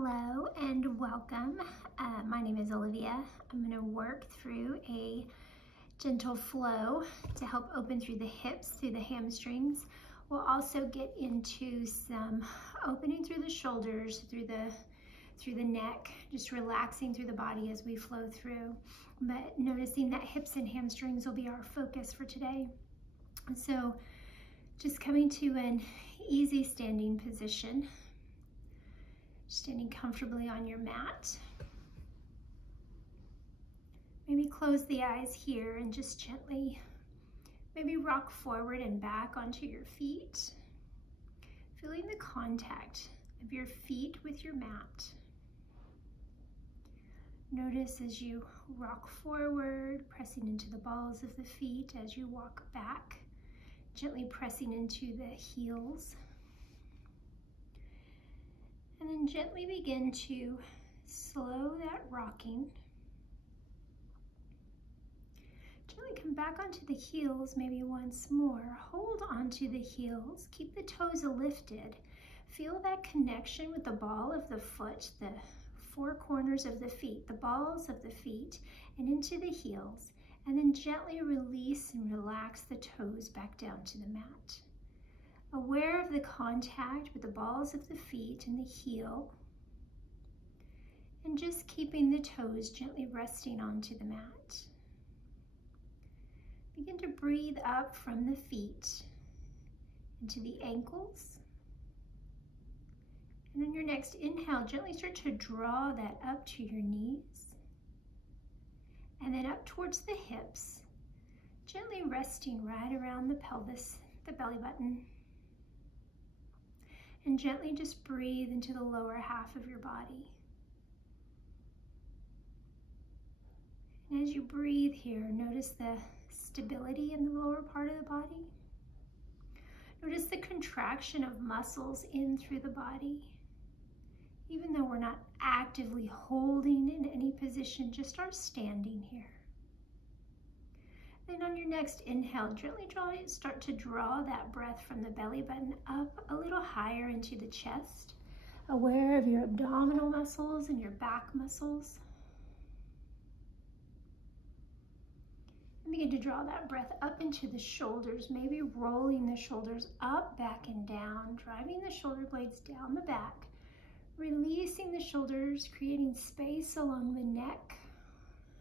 Hello and welcome. My name is Olivia. I'm going to work through a gentle flow to help open through the hips, through the hamstrings. We'll also get into some opening through the shoulders, through the neck, just relaxing through the body as we flow through. But noticing that hips and hamstrings will be our focus for today. So just coming to an easy standing position. Standing comfortably on your mat. Maybe close the eyes here and just gently maybe rock forward and back onto your feet. Feeling the contact of your feet with your mat. Notice as you rock forward, pressing into the balls of the feet as you walk back, gently pressing into the heels. And then gently begin to slow that rocking. Gently come back onto the heels maybe once more. Hold onto the heels. Keep the toes lifted. Feel that connection with the ball of the foot, the four corners of the feet, the balls of the feet, and into the heels. And then gently release and relax the toes back down to the mat. Aware of the contact with the balls of the feet and the heel, and just keeping the toes gently resting onto the mat. Begin to breathe up from the feet into the ankles. And on your next inhale, gently start to draw that up to your knees, and then up towards the hips, gently resting right around the pelvis, the belly button. And gently just breathe into the lower half of your body. And as you breathe here, notice the stability in the lower part of the body. Notice the contraction of muscles in through the body. Even though we're not actively holding in any position, just our standing here. Then on your next inhale, gently start to draw that breath from the belly button up a little higher into the chest, aware of your abdominal muscles and your back muscles. And begin to draw that breath up into the shoulders, maybe rolling the shoulders up, back, and down, driving the shoulder blades down the back, releasing the shoulders, creating space along the neck,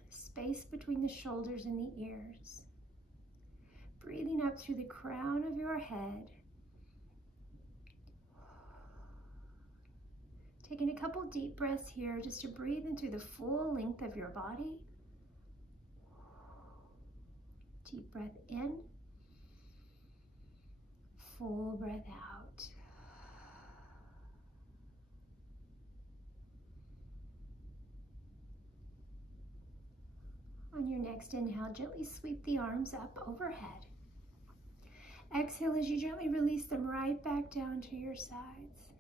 space between the shoulders and the ears. Breathing up through the crown of your head. Taking a couple deep breaths here just to breathe in through the full length of your body. Deep breath in. Full breath out. On your next inhale, gently sweep the arms up overhead. Exhale as you gently release them right back down to your sides.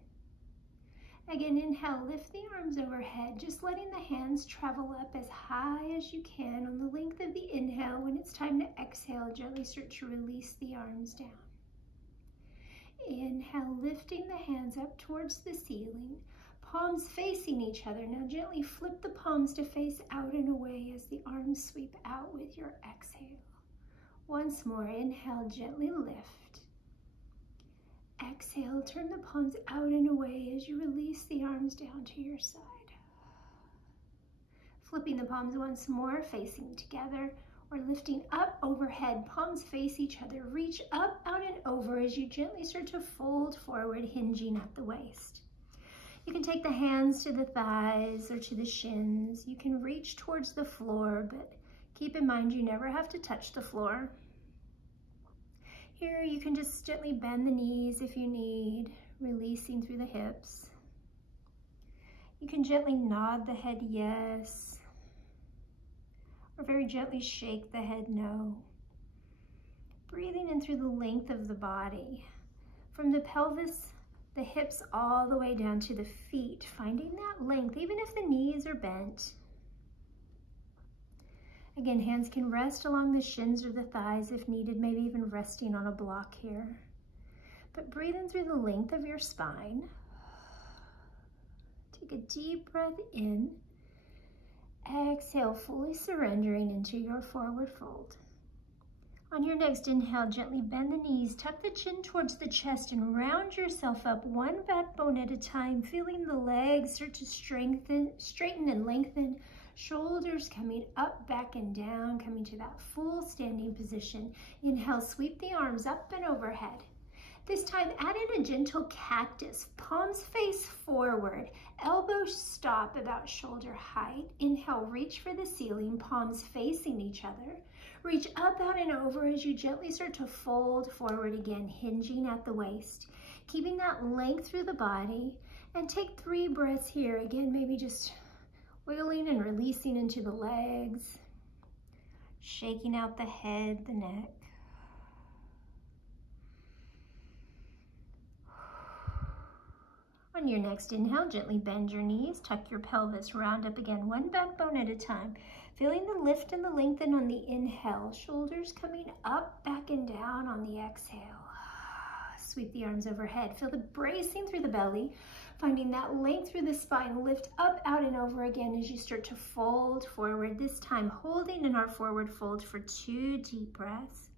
Again, inhale, lift the arms overhead, just letting the hands travel up as high as you can on the length of the inhale. When it's time to exhale, gently start to release the arms down. Inhale, lifting the hands up towards the ceiling. Palms facing each other. Now gently flip the palms to face out and away as the arms sweep out with your exhale. Once more, inhale, gently lift. Exhale, turn the palms out and away as you release the arms down to your side. Flipping the palms once more, facing together, or lifting up overhead, palms face each other. Reach up, out, and over as you gently start to fold forward, hinging at the waist. You can take the hands to the thighs or to the shins. You can reach towards the floor, but keep in mind you never have to touch the floor. Here you can just gently bend the knees if you need, releasing through the hips. You can gently nod the head yes, or very gently shake the head no. Breathing in through the length of the body, from the pelvis, the hips all the way down to the feet, finding that length, even if the knees are bent. Again, hands can rest along the shins or the thighs if needed, maybe even resting on a block here. But breathe in through the length of your spine. Take a deep breath in. Exhale, fully surrendering into your forward fold. On your next inhale, gently bend the knees, tuck the chin towards the chest, and round yourself up one backbone at a time, feeling the legs start to straighten and lengthen. Shoulders coming up, back, and down, coming to that full standing position. Inhale, sweep the arms up and overhead. This time, add in a gentle cactus, palms face forward, elbows stop about shoulder height. Inhale, reach for the ceiling, palms facing each other. Reach up, out, and over as you gently start to fold forward again, hinging at the waist. Keeping that length through the body. And take 3 breaths here. Again, maybe just wiggling and releasing into the legs. Shaking out the head, the neck. On your next inhale, gently bend your knees, tuck your pelvis, round up again, one backbone at a time. Feeling the lift and the lengthen on the inhale, shoulders coming up, back, and down on the exhale. Sweep the arms overhead. Feel the bracing through the belly, finding that length through the spine. Lift up, out, and over again as you start to fold forward, this time holding in our forward fold for 2 deep breaths.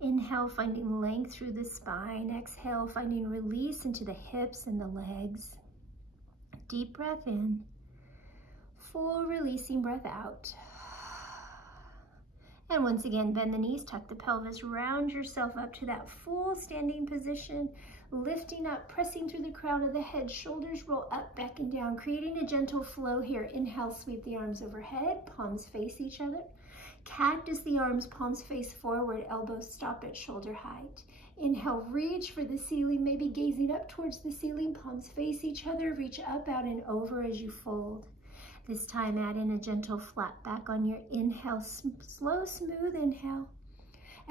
Inhale, finding length through the spine. Exhale, finding release into the hips and the legs. Deep breath in. Full releasing breath out. And once again, bend the knees, tuck the pelvis, round yourself up to that full standing position. Lifting up, pressing through the crown of the head. Shoulders roll up, back, and down, creating a gentle flow here. Inhale, sweep the arms overhead, palms face each other. Cactus the arms, palms face forward, elbows stop at shoulder height. Inhale, reach for the ceiling, maybe gazing up towards the ceiling, palms face each other, reach up, out, and over as you fold. This time, add in a gentle flat back on your inhale, slow, smooth inhale.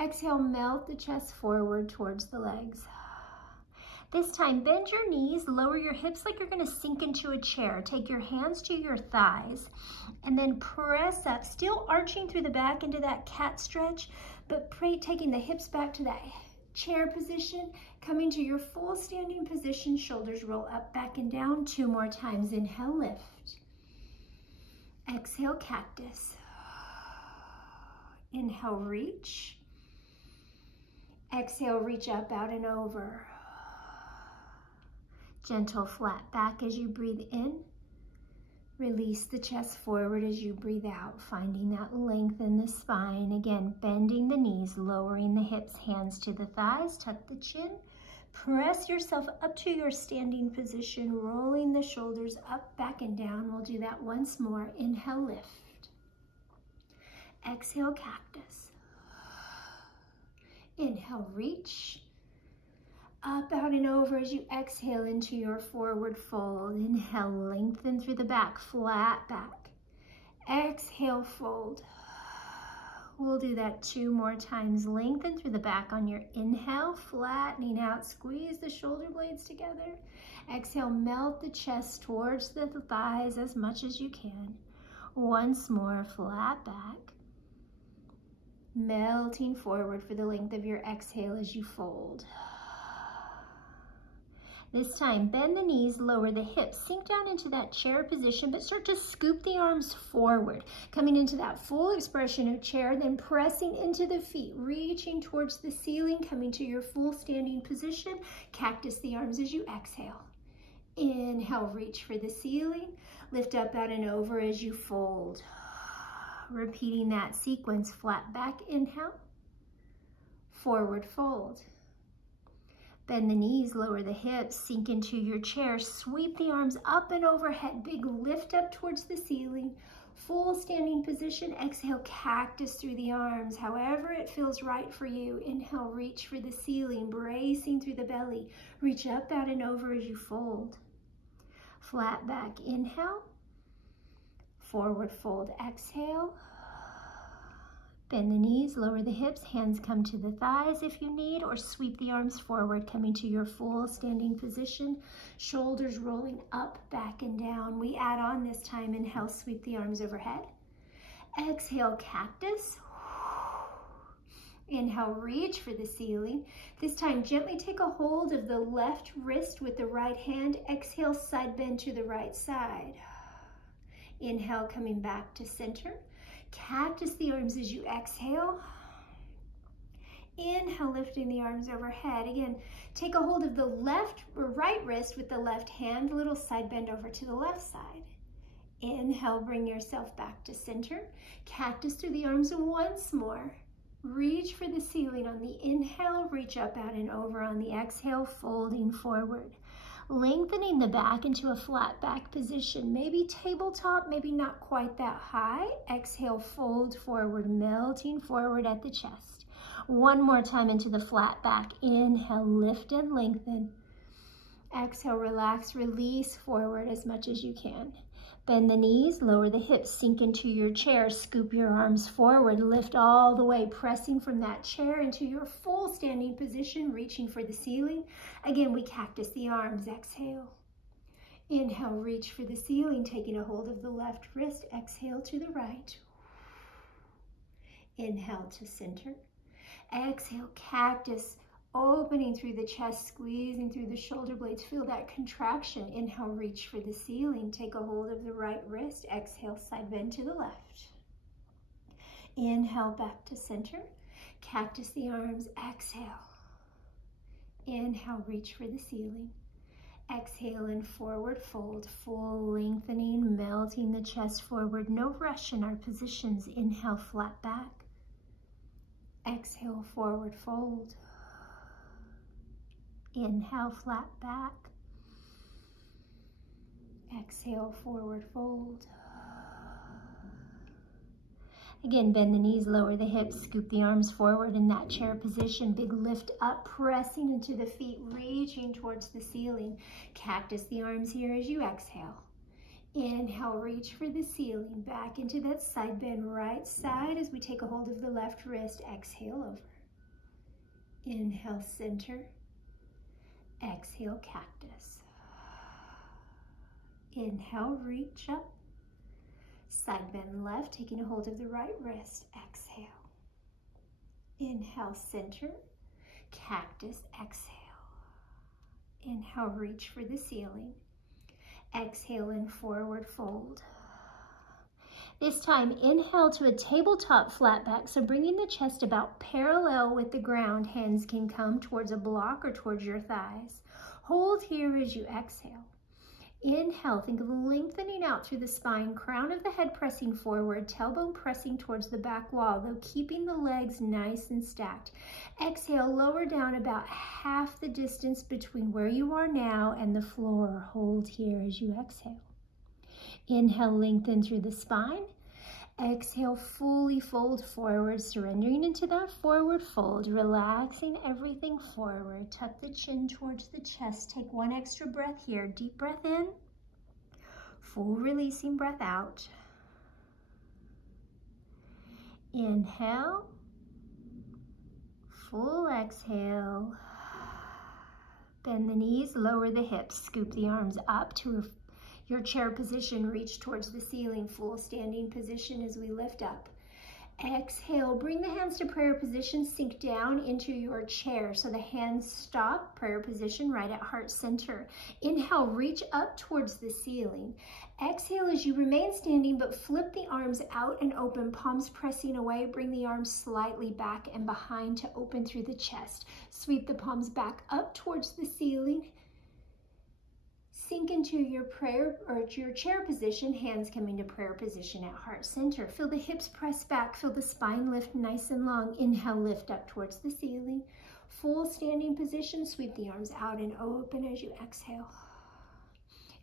Exhale, melt the chest forward towards the legs. This time, bend your knees, lower your hips like you're gonna sink into a chair. Take your hands to your thighs, and then press up, still arching through the back into that cat stretch, but taking the hips back to that chair position, coming to your full standing position, shoulders roll up, back, and down. 2 more times. Inhale, lift. Exhale, cactus. Inhale, reach. Exhale, reach up, out, and over. Gentle flat back as you breathe in. Release the chest forward as you breathe out, finding that length in the spine. Again, bending the knees, lowering the hips, hands to the thighs, tuck the chin. Press yourself up to your standing position, rolling the shoulders up, back, and down. We'll do that once more. Inhale, lift. Exhale, cactus. Inhale, reach. Up, out, and over as you exhale into your forward fold. Inhale, lengthen through the back, flat back. Exhale, fold. We'll do that 2 more times. Lengthen through the back on your inhale, flattening out. Squeeze the shoulder blades together. Exhale, melt the chest towards the thighs as much as you can. Once more, flat back. Melting forward for the length of your exhale as you fold. This time, bend the knees, lower the hips, sink down into that chair position, but start to scoop the arms forward, coming into that full expression of chair, then pressing into the feet, reaching towards the ceiling, coming to your full standing position. Cactus the arms as you exhale. Inhale, reach for the ceiling, lift up, out, and over as you fold. Repeating that sequence, flat back, inhale, forward fold. Bend the knees, lower the hips, sink into your chair, sweep the arms up and overhead, big lift up towards the ceiling, full standing position. Exhale, cactus through the arms, however it feels right for you. Inhale, reach for the ceiling, bracing through the belly. Reach up, out, and over as you fold. Flat back, inhale, forward fold, exhale. Bend the knees, lower the hips, hands come to the thighs if you need, or sweep the arms forward, coming to your full standing position. Shoulders rolling up, back, and down. We add on this time. Inhale, sweep the arms overhead. Exhale, cactus. Inhale, reach for the ceiling. This time, gently take a hold of the left wrist with the right hand. Exhale, side bend to the right side. Inhale, coming back to center. Cactus the arms as you exhale. Inhale, lifting the arms overhead. Again, take a hold of the left or right wrist with the left hand. Little side bend over to the left side. Inhale, bring yourself back to center. Cactus through the arms once more. Reach for the ceiling on the inhale, reach up, out, and over on the exhale, folding forward. Lengthening the back into a flat back position, maybe tabletop, maybe not quite that high. Exhale, fold forward, melting forward at the chest. One more time into the flat back. Inhale, lift and lengthen. Exhale, relax, release forward as much as you can. Bend the knees, lower the hips, sink into your chair, scoop your arms forward, lift all the way, pressing from that chair into your full standing position, reaching for the ceiling. Again, we cactus the arms, exhale. Inhale, reach for the ceiling, taking a hold of the left wrist, exhale to the right. Inhale to center. Exhale, cactus, opening through the chest, squeezing through the shoulder blades. Feel that contraction. Inhale, reach for the ceiling. Take a hold of the right wrist. Exhale, side bend to the left. Inhale, back to center. Cactus the arms. Exhale. Inhale, reach for the ceiling. Exhale and forward fold. Full lengthening, melting the chest forward. No rush in our positions. Inhale, flat back. Exhale, forward fold. Inhale, flat back. Exhale, forward fold. Again, bend the knees, lower the hips, scoop the arms forward in that chair position. Big lift up, pressing into the feet, reaching towards the ceiling. Cactus the arms here as you exhale. Inhale, reach for the ceiling. Back into that side bend, right side as we take a hold of the left wrist. Exhale over. Inhale, center. Exhale, cactus. Inhale, reach up. Side bend left, taking a hold of the right wrist. Exhale. Inhale, center. Cactus, exhale. Inhale, reach for the ceiling. Exhale and forward fold. This time, inhale to a tabletop flat back, so bringing the chest about parallel with the ground. Hands can come towards a block or towards your thighs. Hold here as you exhale. Inhale, think of lengthening out through the spine, crown of the head pressing forward, tailbone pressing towards the back wall, though keeping the legs nice and stacked. Exhale, lower down about half the distance between where you are now and the floor. Hold here as you exhale. Inhale, lengthen through the spine. Exhale, fully fold forward, surrendering into that forward fold, relaxing everything forward. Tuck the chin towards the chest. Take one extra breath here. Deep breath in, full releasing breath out. Inhale, full exhale. Bend the knees, lower the hips, scoop the arms up to your chair position, reach towards the ceiling, full standing position as we lift up. Exhale, bring the hands to prayer position, sink down into your chair. So the hands stop, prayer position right at heart center. Inhale, reach up towards the ceiling. Exhale as you remain standing, but flip the arms out and open, palms pressing away. Bring the arms slightly back and behind to open through the chest. Sweep the palms back up towards the ceiling. Sink into your prayer or your chair position, hands coming to prayer position at heart center. Feel the hips press back, feel the spine lift nice and long. Inhale, lift up towards the ceiling. Full standing position, sweep the arms out and open as you exhale.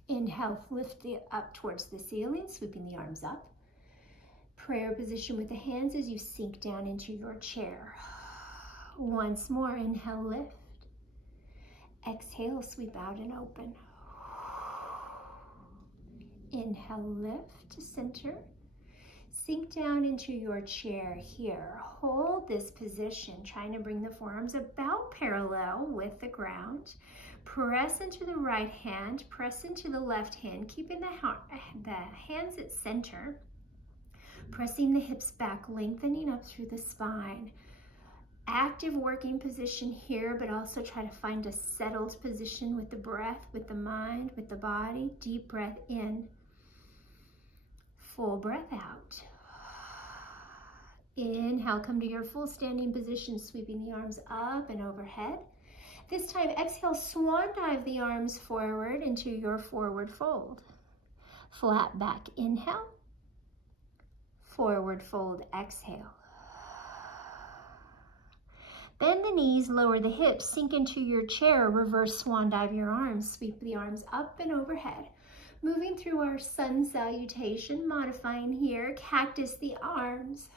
Inhale, lift it up towards the ceiling, sweeping the arms up. Prayer position with the hands as you sink down into your chair. Once more, inhale, lift. Exhale, sweep out and open. Inhale, lift to center. Sink down into your chair here. Hold this position, trying to bring the forearms about parallel with the ground. Press into the right hand, press into the left hand, keeping the hands at center. Pressing the hips back, lengthening up through the spine. active working position here, but also try to find a settled position with the breath, with the mind, with the body. Deep breath in, full breath out. Inhale, come to your full standing position, sweeping the arms up and overhead. This time, exhale, swan dive the arms forward into your forward fold. Flat back, inhale. Forward fold, exhale. Bend the knees, lower the hips, sink into your chair, reverse swan dive your arms, sweep the arms up and overhead. Moving through our sun salutation, modifying here, cactus the arms.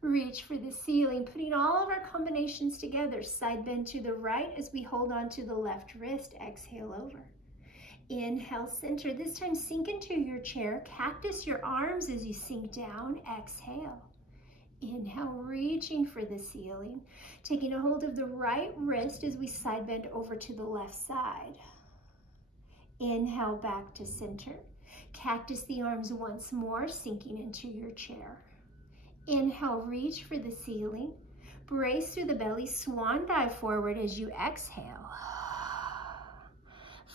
Reach for the ceiling, putting all of our combinations together. Side bend to the right as we hold on to the left wrist. Exhale over. Inhale, center. This time sink into your chair. Cactus your arms as you sink down. Exhale. Inhale, reaching for the ceiling. Taking a hold of the right wrist as we side bend over to the left side. Inhale, back to center. Cactus the arms once more, sinking into your chair. Inhale, reach for the ceiling. Brace through the belly, swan dive forward as you exhale.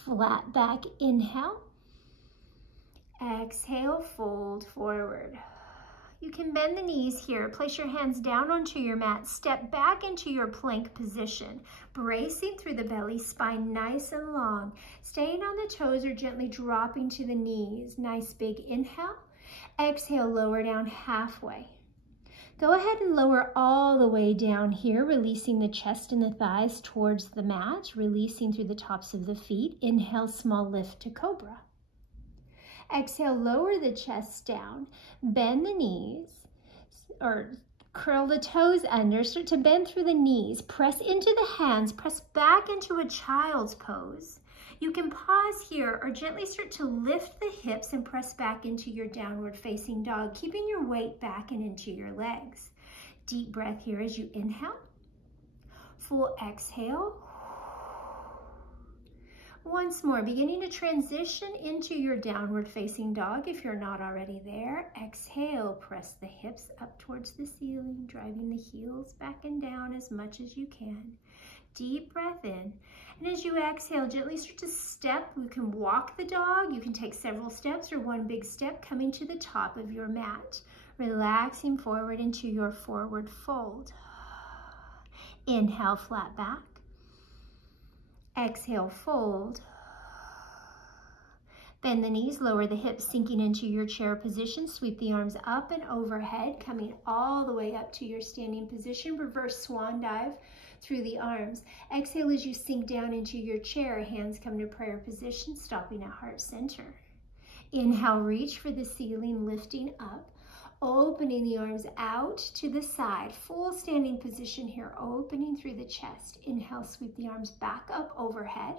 Flat back, inhale. Exhale, fold forward. You can bend the knees here. Place your hands down onto your mat. Step back into your plank position. Bracing through the belly, spine nice and long. Staying on the toes or gently dropping to the knees. Nice big inhale. Exhale, lower down halfway. Go ahead and lower all the way down here, releasing the chest and the thighs towards the mat, releasing through the tops of the feet. Inhale, small lift to cobra. Exhale, lower the chest down, bend the knees, or curl the toes under, start to bend through the knees, press into the hands, press back into a child's pose. You can pause here or gently start to lift the hips and press back into your downward facing dog, keeping your weight back and into your legs. Deep breath here as you inhale. Full exhale. Once more, beginning to transition into your downward facing dog if you're not already there. Exhale, press the hips up towards the ceiling, driving the heels back and down as much as you can. Deep breath in. And as you exhale, gently start to step. You can walk the dog. You can take several steps or one big step coming to the top of your mat. Relaxing forward into your forward fold. Inhale, flat back. Exhale, fold. Bend the knees, lower the hips, sinking into your chair position. Sweep the arms up and overhead, coming all the way up to your standing position. Reverse swan dive through the arms. Exhale as you sink down into your chair. Hands come to prayer position, stopping at heart center. Inhale, reach for the ceiling, lifting up. Opening the arms out to the side, full standing position here, opening through the chest. Inhale, sweep the arms back up overhead.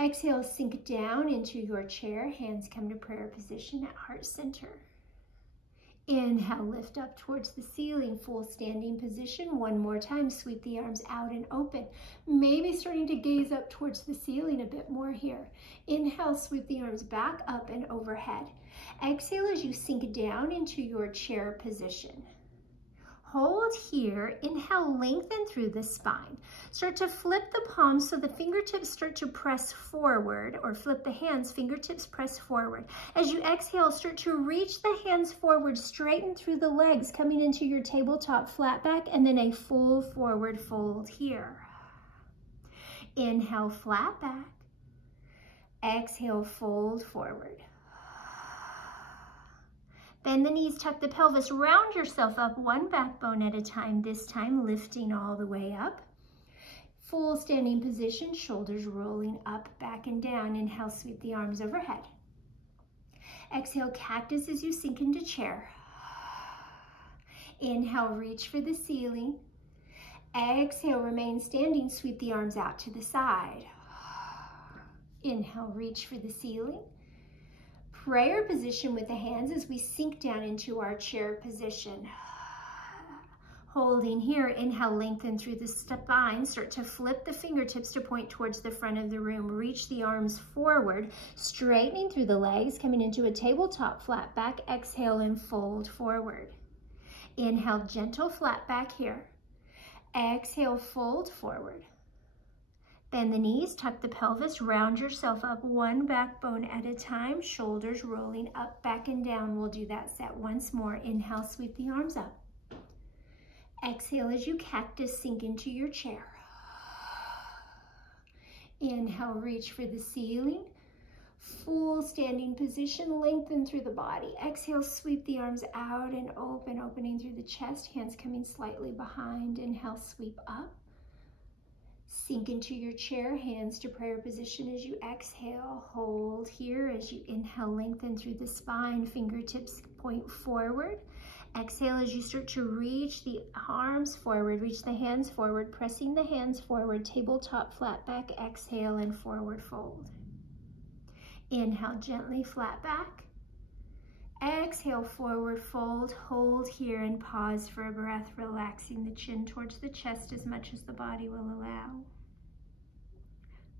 Exhale, sink down into your chair. Hands come to prayer position at heart center. Inhale, lift up towards the ceiling, full standing position. One more time, sweep the arms out and open. Maybe starting to gaze up towards the ceiling a bit more here. Inhale, sweep the arms back up and overhead. Exhale as you sink down into your chair position. Hold here. Inhale, lengthen through the spine. Start to flip the palms so the fingertips start to press forward, or flip the hands, fingertips press forward. As you exhale, start to reach the hands forward, straighten through the legs, coming into your tabletop flat back, and then a full forward fold here. Inhale, flat back. Exhale, fold forward. Bend the knees, tuck the pelvis, round yourself up one backbone at a time, this time lifting all the way up. Full standing position, shoulders rolling up, back and down. Inhale, sweep the arms overhead. Exhale, cactus as you sink into chair. Inhale, reach for the ceiling. Exhale, remain standing, sweep the arms out to the side. Inhale, reach for the ceiling. Prayer position with the hands as we sink down into our chair position. Holding here, inhale, lengthen through the spine. Start to flip the fingertips to point towards the front of the room. Reach the arms forward, straightening through the legs, coming into a tabletop flat back. Exhale and fold forward. Inhale, gentle flat back here. Exhale, fold forward. Bend the knees, tuck the pelvis, round yourself up one backbone at a time, shoulders rolling up, back, and down. We'll do that set once more. Inhale, sweep the arms up. Exhale as you cactus, sink into your chair. Inhale, reach for the ceiling. Full standing position, lengthen through the body. Exhale, sweep the arms out and open, opening through the chest, hands coming slightly behind. Inhale, sweep up. Sink into your chair, hands to prayer position as you exhale. Hold here as you inhale, lengthen through the spine, fingertips point forward. Exhale as you start to reach the arms forward, reach the hands forward, pressing the hands forward, tabletop flat back, exhale and forward fold. Inhale, gently flat back. Exhale, forward fold. Hold here and pause for a breath, relaxing the chin towards the chest as much as the body will allow.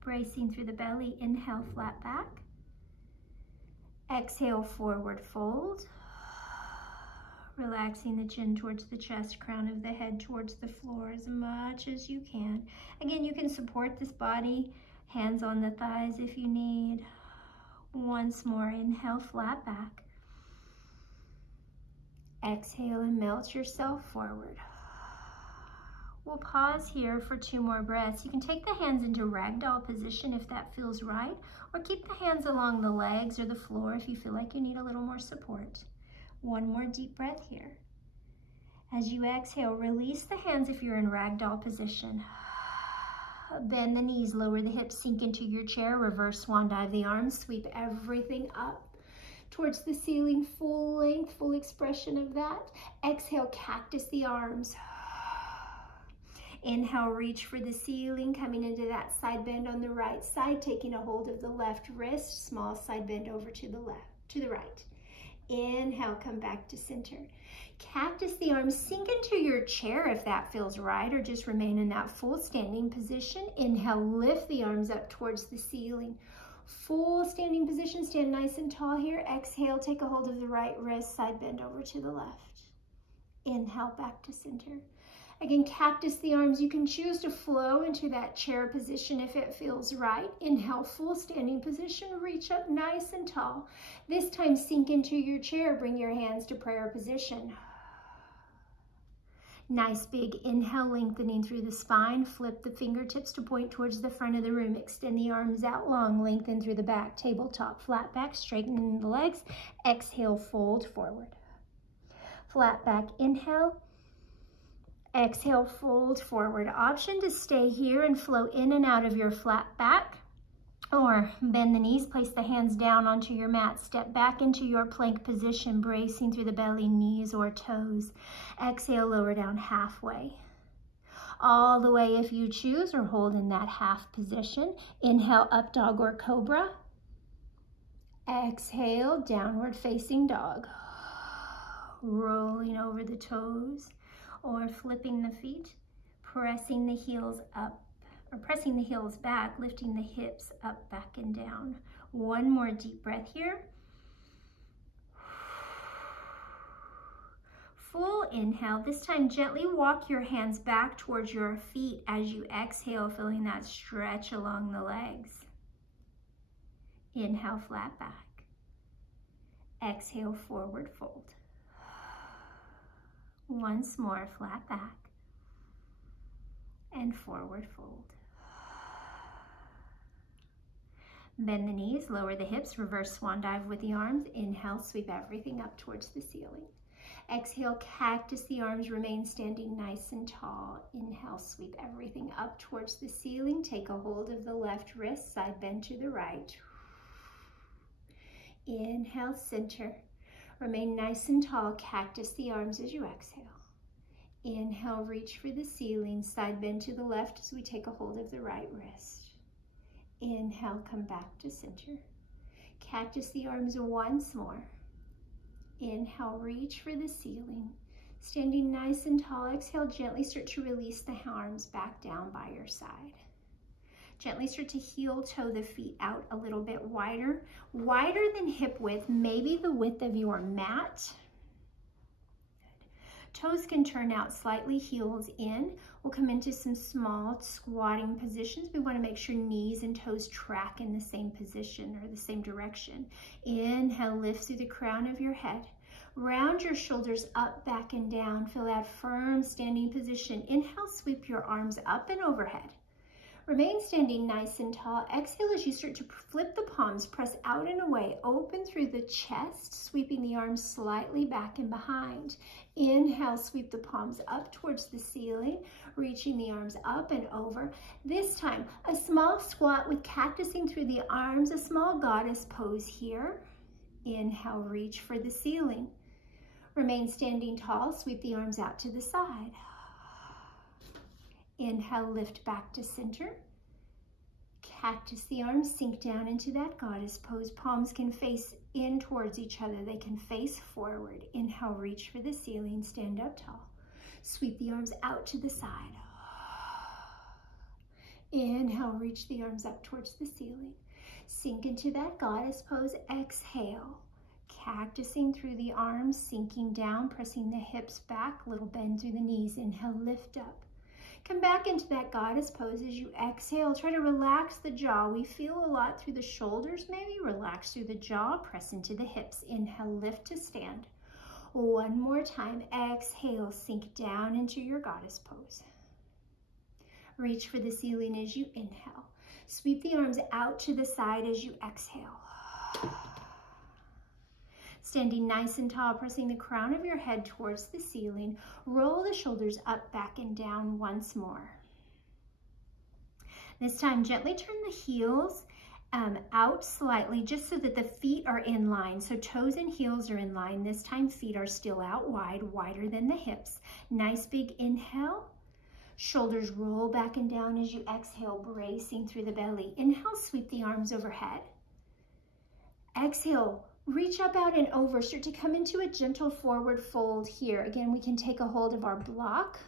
Bracing through the belly, inhale, flat back. Exhale, forward fold. Relaxing the chin towards the chest, crown of the head towards the floor as much as you can. Again, you can support this body, hands on the thighs if you need. Once more, inhale, flat back. Exhale and melt yourself forward. We'll pause here for 2 more breaths. You can take the hands into ragdoll position if that feels right, or keep the hands along the legs or the floor if you feel like you need a little more support. 1 more deep breath here. As you exhale, release the hands if you're in ragdoll position. Bend the knees, lower the hips, sink into your chair, reverse swan dive the arms, sweep everything up towards the ceiling, full length, full expression of that. Exhale, cactus the arms. Inhale, reach for the ceiling, coming into that side bend on the right side, taking a hold of the left wrist, small side bend over to the left, to the right. Inhale, come back to center. Cactus the arms, sink into your chair if that feels right, or just remain in that full standing position. Inhale, lift the arms up towards the ceiling. Full standing position, stand nice and tall here. Exhale, take a hold of the right wrist, side bend over to the left. Inhale, back to center. Again, cactus the arms. You can choose to flow into that chair position if it feels right. Inhale, full standing position, reach up nice and tall. This time, sink into your chair, bring your hands to prayer position. Nice big inhale, lengthening through the spine. Flip the fingertips to point towards the front of the room. Extend the arms out long, lengthen through the back. Tabletop, flat back, straightening the legs. Exhale, fold forward. Flat back, inhale. Exhale, fold forward. Option to stay here and flow in and out of your flat back, or bend the knees, place the hands down onto your mat, step back into your plank position, bracing through the belly, knees or toes. Exhale, lower down halfway. All the way if you choose, or hold in that half position. Inhale, up dog or cobra. Exhale, downward facing dog. Rolling over the toes, or flipping the feet, pressing the heels up, or pressing the heels back, lifting the hips up, back, and down. 1 more deep breath here. Full inhale. This time, gently walk your hands back towards your feet as you exhale, feeling that stretch along the legs. Inhale, flat back. Exhale, forward fold. Once more, flat back and forward fold. Bend the knees, lower the hips, reverse swan dive with the arms. Inhale, sweep everything up towards the ceiling. Exhale, cactus the arms, remain standing nice and tall. Inhale, sweep everything up towards the ceiling. Take a hold of the left wrist, side bend to the right. Inhale, center. Remain nice and tall, cactus the arms as you exhale. Inhale, reach for the ceiling, side bend to the left as we take a hold of the right wrist. Inhale, come back to center. Cactus the arms once more. Inhale, reach for the ceiling. Standing nice and tall, exhale, gently start to release the arms back down by your side. Gently start to heel toe the feet out a little bit wider than hip width, maybe the width of your mat. Toes can turn out slightly, heels in. We'll come into some small squatting positions. We want to make sure knees and toes track in the same position or the same direction. Inhale, lift through the crown of your head. Round your shoulders up, back, and down. Feel that firm standing position. Inhale, sweep your arms up and overhead. Remain standing nice and tall. Exhale as you start to flip the palms, press out and away. Open through the chest, sweeping the arms slightly back and behind. Inhale, sweep the palms up towards the ceiling, reaching the arms up and over. This time, a small squat with cactusing through the arms, a small goddess pose here. Inhale, reach for the ceiling. Remain standing tall, sweep the arms out to the side. Inhale, lift back to center. Cactus the arms, sink down into that goddess pose. Palms can face in towards each other. They can face forward. Inhale, reach for the ceiling, stand up tall. Sweep the arms out to the side. Inhale, reach the arms up towards the ceiling. Sink into that goddess pose. Exhale, cactusing through the arms, sinking down, pressing the hips back, little bend through the knees. Inhale, lift up. Come back into that goddess pose as you exhale. Try to relax the jaw. We feel a lot through the shoulders, maybe. Relax through the jaw, press into the hips. Inhale, lift to stand. One more time. Exhale, sink down into your goddess pose. Reach for the ceiling as you inhale. Sweep the arms out to the side as you exhale. Standing nice and tall, pressing the crown of your head towards the ceiling. Roll the shoulders up, back, and down once more. This time, gently turn the heels out slightly, just so that the feet are in line. So toes and heels are in line. This time, feet are still out wide, wider than the hips. Nice big inhale. Shoulders roll back and down as you exhale, bracing through the belly. Inhale, sweep the arms overhead. Exhale, reach up, out, and over. Start to come into a gentle forward fold here. Again, we can take a hold of our block.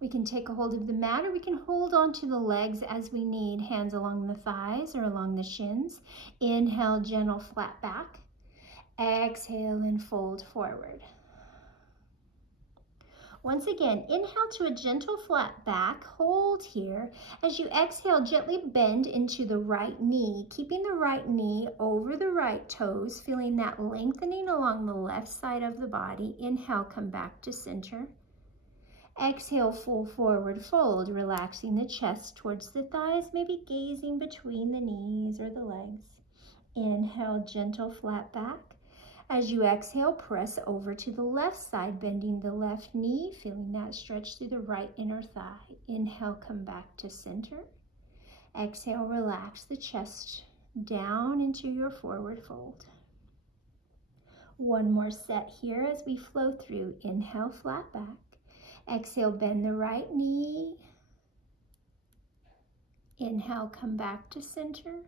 We can take a hold of the mat, or we can hold on to the legs as we need. Hands along the thighs or along the shins. Inhale, gentle flat back. Exhale and fold forward. Once again, inhale to a gentle flat back, hold here. As you exhale, gently bend into the right knee, keeping the right knee over the right toes, feeling that lengthening along the left side of the body. Inhale, come back to center. Exhale, full forward fold, relaxing the chest towards the thighs, maybe gazing between the knees or the legs. Inhale, gentle flat back. As you exhale, press over to the left side, bending the left knee, feeling that stretch through the right inner thigh. Inhale, come back to center. Exhale, relax the chest down into your forward fold. One more set here as we flow through. Inhale, flat back. Exhale, bend the right knee. Inhale, come back to center.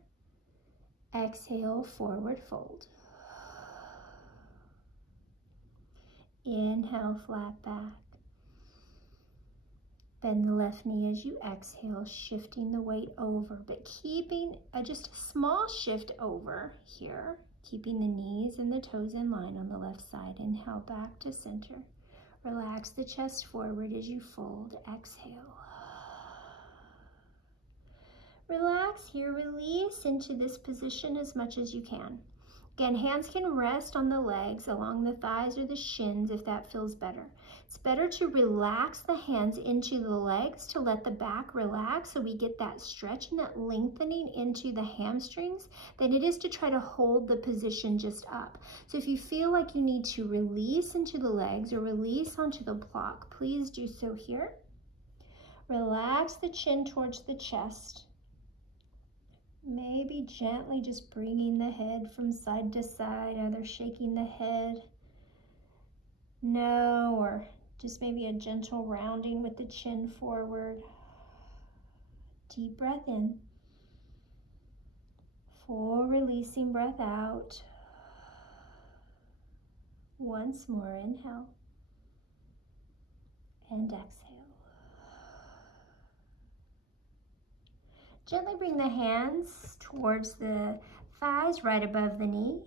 Exhale, forward fold. Inhale, flat back. Bend the left knee as you exhale, shifting the weight over, but keeping just a small shift over here, keeping the knees and the toes in line on the left side. Inhale, back to center. Relax the chest forward as you fold. Exhale. Relax here, release into this position as much as you can. Again, hands can rest on the legs, along the thighs or the shins if that feels better. It's better to relax the hands into the legs to let the back relax so we get that stretch and that lengthening into the hamstrings than it is to try to hold the position just up. So if you feel like you need to release into the legs or release onto the block, please do so here. Relax the chin towards the chest. Maybe gently just bringing the head from side to side, either shaking the head, no, or just maybe a gentle rounding with the chin forward. Deep breath in. Full releasing breath out. Once more, inhale and exhale. Gently bring the hands towards the thighs right above the knee.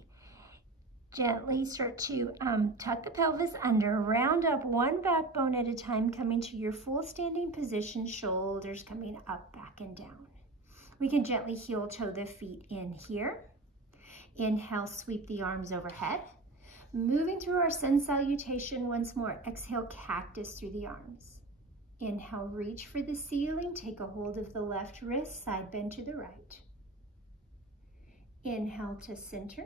Gently start to tuck the pelvis under, round up one backbone at a time, coming to your full standing position, shoulders coming up, back, and down. We can gently heel toe the feet in here. Inhale, sweep the arms overhead. Moving through our sun salutation once more. Exhale, cactus through the arms. Inhale, reach for the ceiling. Take a hold of the left wrist, side bend to the right. Inhale to center.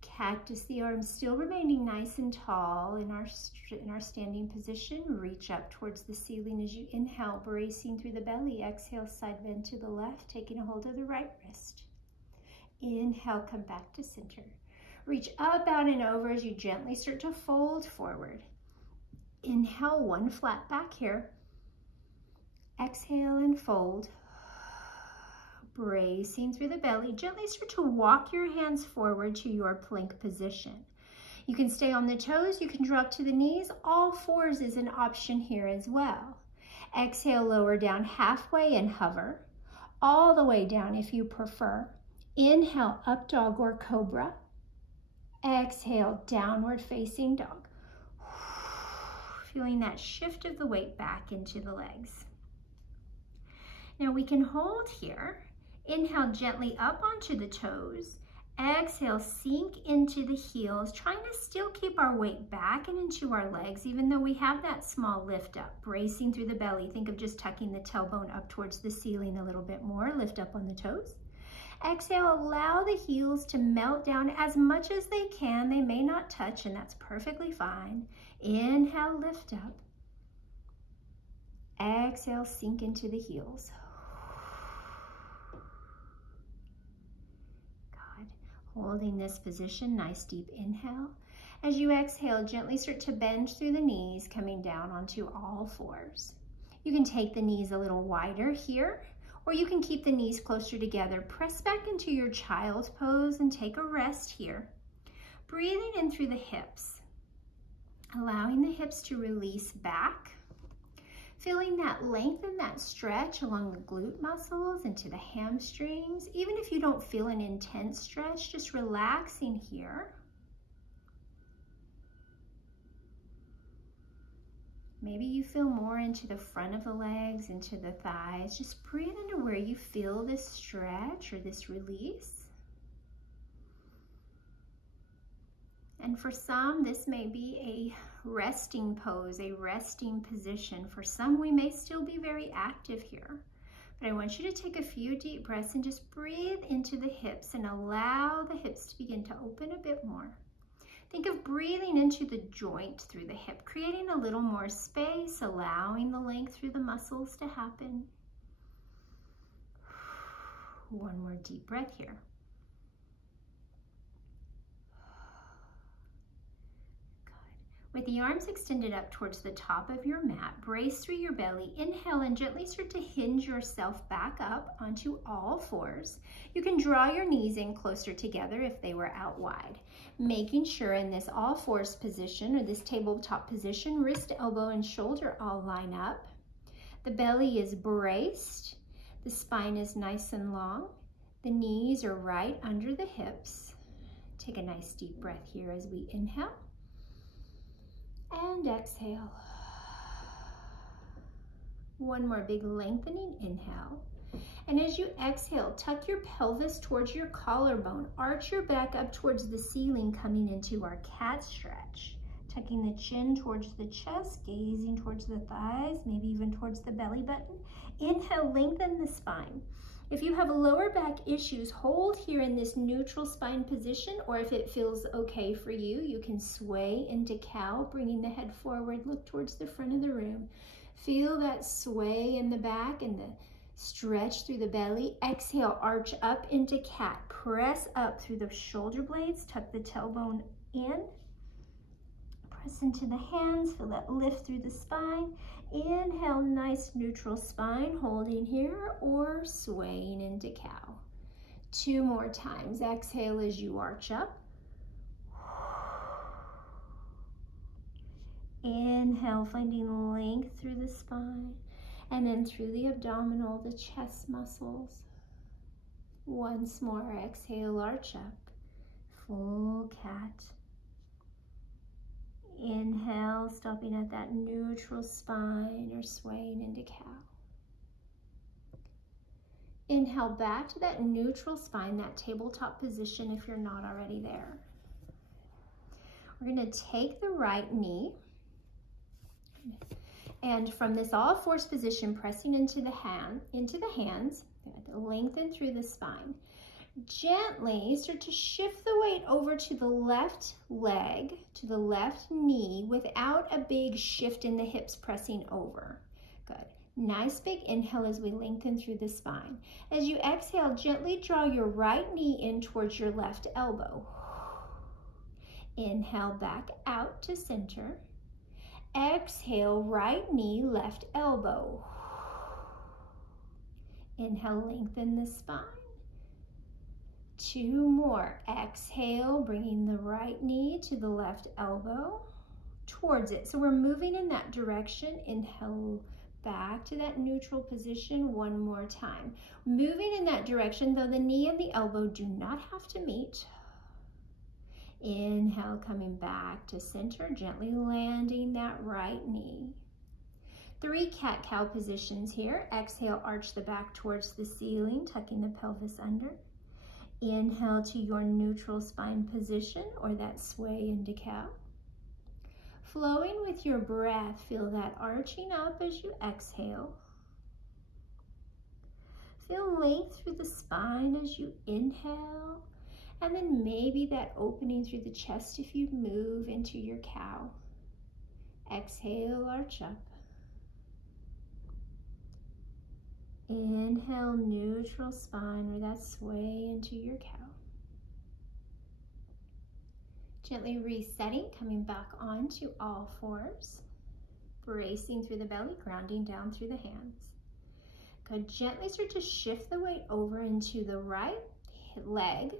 Cactus the arms, still remaining nice and tall in our standing position. Reach up towards the ceiling as you inhale, bracing through the belly. Exhale, side bend to the left, taking a hold of the right wrist. Inhale, come back to center. Reach up, out, and over as you gently start to fold forward. Inhale, one flat back here. Exhale and fold. Bracing through the belly, gently start to walk your hands forward to your plank position. You can stay on the toes, you can drop to the knees. All fours is an option here as well. Exhale, lower down halfway and hover. All the way down if you prefer. Inhale, up dog or cobra. Exhale, downward facing dog. Feeling that shift of the weight back into the legs. Now we can hold here. Inhale gently up onto the toes. Exhale, sink into the heels, trying to still keep our weight back and into our legs, even though we have that small lift up, bracing through the belly. Think of just tucking the tailbone up towards the ceiling a little bit more. Lift up on the toes. Exhale, allow the heels to melt down as much as they can. They may not touch, and that's perfectly fine. Inhale, lift up. Exhale, sink into the heels. Holding this position, nice deep inhale. As you exhale, gently start to bend through the knees, coming down onto all fours. You can take the knees a little wider here, or you can keep the knees closer together. Press back into your child's pose and take a rest here. Breathing in through the hips, allowing the hips to release back. Feeling that length and that stretch along the glute muscles into the hamstrings. Even if you don't feel an intense stretch, just relaxing here. Maybe you feel more into the front of the legs, into the thighs. Just breathe into where you feel this stretch or this release. And for some, this may be a resting pose, a resting position. For some, we may still be very active here. But I want you to take a few deep breaths and just breathe into the hips and allow the hips to begin to open a bit more. Think of breathing into the joint through the hip, creating a little more space, allowing the length through the muscles to happen. One more deep breath here. With the arms extended up towards the top of your mat, brace through your belly. Inhale and gently start to hinge yourself back up onto all fours. You can draw your knees in closer together if they were out wide. Making sure in this all fours position or this tabletop position, wrist, elbow, and shoulder all line up. The belly is braced. The spine is nice and long. The knees are right under the hips. Take a nice deep breath here as we inhale. And exhale. One more big lengthening inhale. And as you exhale, tuck your pelvis towards your collarbone. Arch your back up towards the ceiling, coming into our cat stretch. Tucking the chin towards the chest, gazing towards the thighs, maybe even towards the belly button. Inhale, lengthen the spine. If you have lower back issues, hold here in this neutral spine position, or if it feels okay for you, you can sway into cow, bringing the head forward, look towards the front of the room. Feel that sway in the back and the stretch through the belly. Exhale, arch up into cat. Press up through the shoulder blades, tuck the tailbone in. Press into the hands, feel that lift through the spine. Inhale, nice neutral spine, holding here or swaying into cow. Two more times. Exhale as you arch up. Inhale, finding length through the spine, and then through the abdominal, the chest muscles. Once more, exhale, arch up. full cat. Inhale, stopping at that neutral spine or swaying into cow. Inhale back to that neutral spine, that tabletop position if you're not already there. We're going to take the right knee, and from this all fours position, pressing into the hands, lengthen through the spine. Gently start to shift the weight over to the left leg, to the left knee, without a big shift in the hips pressing over. Good. Nice big inhale as we lengthen through the spine. As you exhale, gently draw your right knee in towards your left elbow. Inhale back out to center. Exhale, right knee, left elbow. Inhale, lengthen the spine. 2 more. Exhale, bringing the right knee to the left elbow towards it. So we're moving in that direction. Inhale back to that neutral position 1 more time. Moving in that direction, though the knee and the elbow do not have to meet. Inhale, coming back to center, gently landing that right knee. 3 cat-cow positions here. Exhale, arch the back towards the ceiling, tucking the pelvis under. Inhale to your neutral spine position or that sway into cow. Flowing with your breath, feel that arching up as you exhale. Feel length through the spine as you inhale, and then maybe that opening through the chest if you move into your cow. Exhale, arch up. Inhale, neutral spine or that sway into your cow. Gently resetting, coming back onto all fours. Bracing through the belly, grounding down through the hands. Good. Gently start to shift the weight over into the right leg.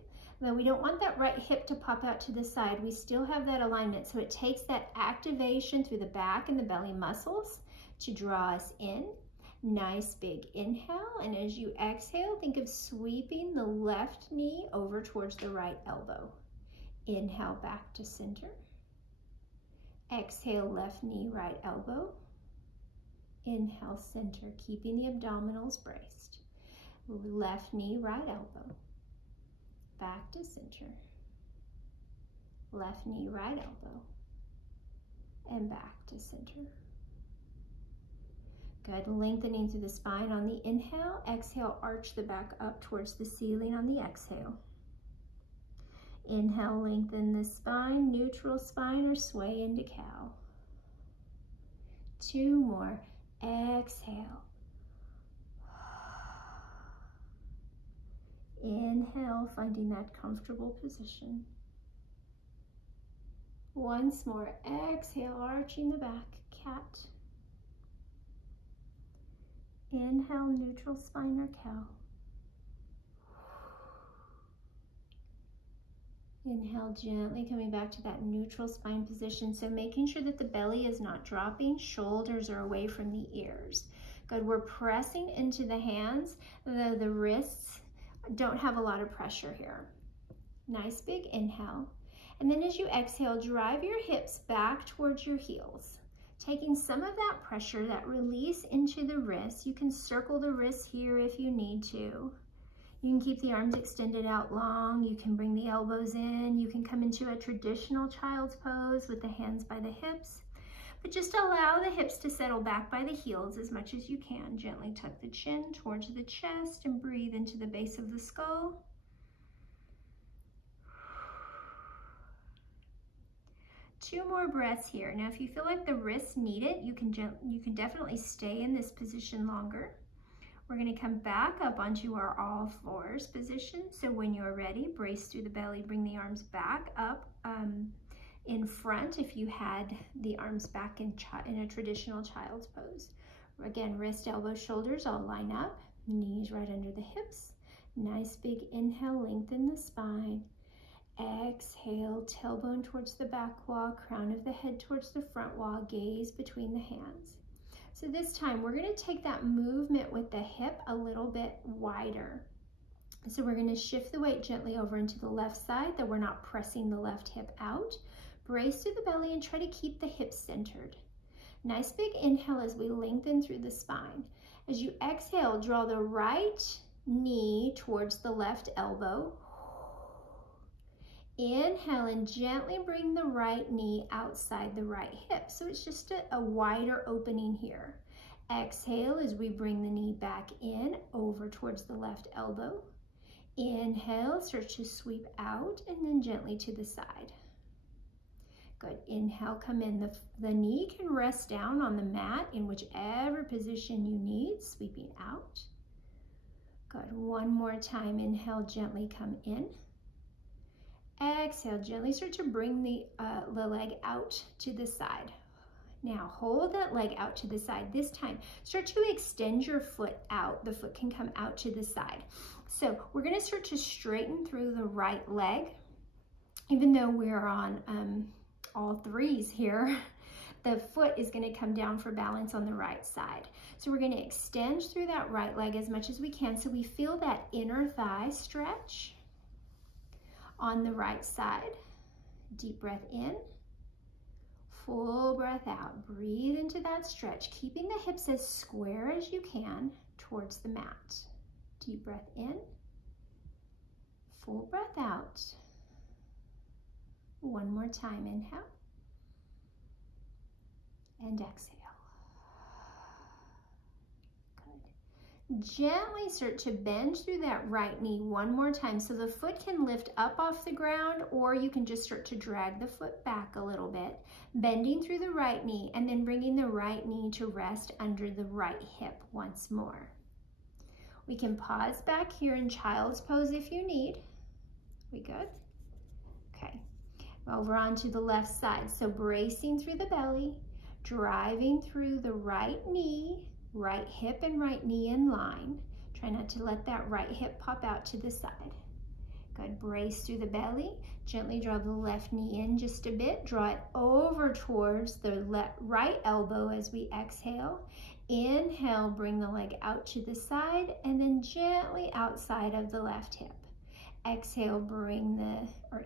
Though we don't want that right hip to pop out to the side, we still have that alignment. So it takes that activation through the back and the belly muscles to draw us in. Nice big inhale, and as you exhale, think of sweeping the left knee over towards the right elbow. Inhale back to center. Exhale, left knee, right elbow. Inhale, center, keeping the abdominals braced. Left knee, right elbow. Back to center. Left knee, right elbow. And back to center. Good. Lengthening through the spine on the inhale. Exhale, arch the back up towards the ceiling on the exhale. Inhale, lengthen the spine, neutral spine or sway into cow. 2 more. Exhale. Inhale, finding that comfortable position. Once more. Exhale, arching the back, cat. Inhale, neutral spine or cow. Inhale, gently coming back to that neutral spine position. So making sure that the belly is not dropping, shoulders are away from the ears. Good, we're pressing into the hands, though the wrists don't have a lot of pressure here. Nice big inhale. And then as you exhale, drive your hips back towards your heels. Taking some of that pressure, that release into the wrists. You can circle the wrists here if you need to. You can keep the arms extended out long. You can bring the elbows in. You can come into a traditional child's pose with the hands by the hips. But just allow the hips to settle back by the heels as much as you can. Gently tuck the chin towards the chest and breathe into the base of the skull. Two more breaths here. Now, if you feel like the wrists need it, you can definitely stay in this position longer. We're going to come back up onto our all fours position. So when you're ready, brace through the belly, bring the arms back up in front if you had the arms back in a traditional child's pose. Again, wrist, elbow, shoulders all line up, knees right under the hips. Nice big inhale, lengthen the spine. Exhale, tailbone towards the back wall, crown of the head towards the front wall, gaze between the hands. So this time we're going to take that movement with the hip a little bit wider. So we're going to shift the weight gently over into the left side, that we're not pressing the left hip out. Brace through the belly and try to keep the hips centered. Nice big inhale as we lengthen through the spine. As you exhale, draw the right knee towards the left elbow. Inhale and gently bring the right knee outside the right hip. So it's just a wider opening here. Exhale as we bring the knee back in over towards the left elbow. Inhale, start to sweep out and then gently to the side. Good. Inhale, come in. The knee can rest down on the mat in whichever position you need, sweeping out. Good. One more time. Inhale, gently come in. Exhale, gently start to bring the leg out to the side. Now hold that leg out to the side. This time, start to extend your foot out. The foot can come out to the side. So we're going to start to straighten through the right leg. Even though we're on all threes here, the foot is going to come down for balance on the right side. So we're going to extend through that right leg as much as we can so we feel that inner thigh stretch on the right side. Deep breath in, full breath out. Breathe into that stretch, keeping the hips as square as you can towards the mat. Deep breath in, full breath out. One more time, inhale and exhale. Good. Gently start to bend through that right knee one more time so the foot can lift up off the ground, or you can just start to drag the foot back a little bit, bending through the right knee and then bringing the right knee to rest under the right hip once more. We can pause back here in child's pose if you need. We good? Okay. Over onto the left side. So bracing through the belly, driving through the right knee, right hip and right knee in line. Try not to let that right hip pop out to the side. Good. Brace through the belly. Gently draw the left knee in just a bit. Draw it over towards the right elbow as we exhale. Inhale, bring the leg out to the side and then gently outside of the left hip. Exhale,